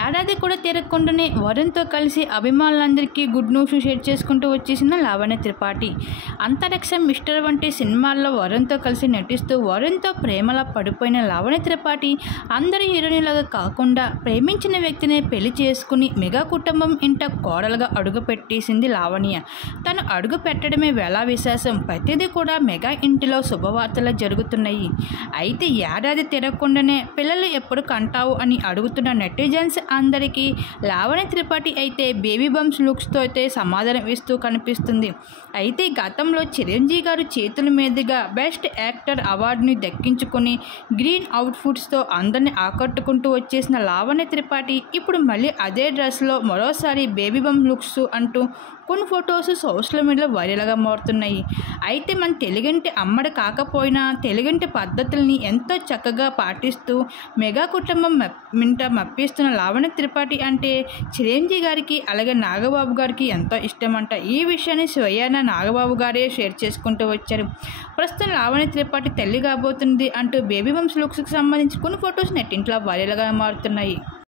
ఏడాది కూడా తిరగకుండానే వరుణ్తో కలిసి అభిమానులందరికీ గుడ్ న్యూస్ షేర్ చేసుకుంటూ వచ్చేసిన లావణ్య త్రిపాఠి. అంతరిక్షం మిస్టర్ వంటి సినిమాల్లో వరుణ్తో కలిసి నటిస్తూ వరుణ్తో ప్రేమలో పడిపోయిన లావణ్య త్రిపాఠి అందరి హీరోయిన్లాగా కాకుండా ప్రేమించిన వ్యక్తినే పెళ్లి చేసుకుని మెగా కుటుంబం ఇంట కోడలుగా అడుగుపెట్టేసింది లావణ్య. తను అడుగు పెట్టడమే వేళా విశేషం. ప్రతిదీ కూడా మెగా ఇంటిలో శుభవార్తలు జరుగుతున్నాయి. అయితే ఏడాది తిరగకుండానే పిల్లలు ఎప్పుడు కంటావు అని అడుగుతున్న నెటిజన్స్ అందరికీ లావణ్య త్రిపాఠి అయితే బేబీ బంప్స్ లుక్స్తో అయితే సమాధానం ఇస్తూ కనిపిస్తుంది. అయితే గతంలో చిరంజీవి గారు చేతుల మీదుగా బెస్ట్ యాక్టర్ అవార్డుని దక్కించుకొని గ్రీన్ అవుట్ఫిట్స్తో అందరినీ ఆకట్టుకుంటూ వచ్చేసిన లావణ్య త్రిపాఠి ఇప్పుడు మళ్ళీ అదే డ్రెస్లో మరోసారి బేబీ బంప్ లుక్స్ అంటూ కొన్ని ఫొటోస్ సోషల్ మీడియాలో వైరల్గా మారుతున్నాయి. అయితే మన తెలుగింటి అమ్మడి కాకపోయినా తెలుగింటి పద్ధతుల్ని ఎంతో చక్కగా పాటిస్తూ మెగా కుటుంబం మప్పిస్తున్న లావణ్య త్రిపాఠి అంటే చిరంజీవి గారికి అలాగే నాగబాబు గారికి ఎంతో ఇష్టమంట. ఈ విషయాన్ని స్వయాన నాగబాబు గారే షేర్ చేసుకుంటూ వచ్చారు. ప్రస్తుతం లావణ్య త్రిపాఠి తల్లి కాబోతుంది అంటూ బేబీ బంప్స్ లుక్స్కి సంబంధించి కొన్ని ఫొటోస్ నెట్టింట్లో వైరల్గా మారుతున్నాయి.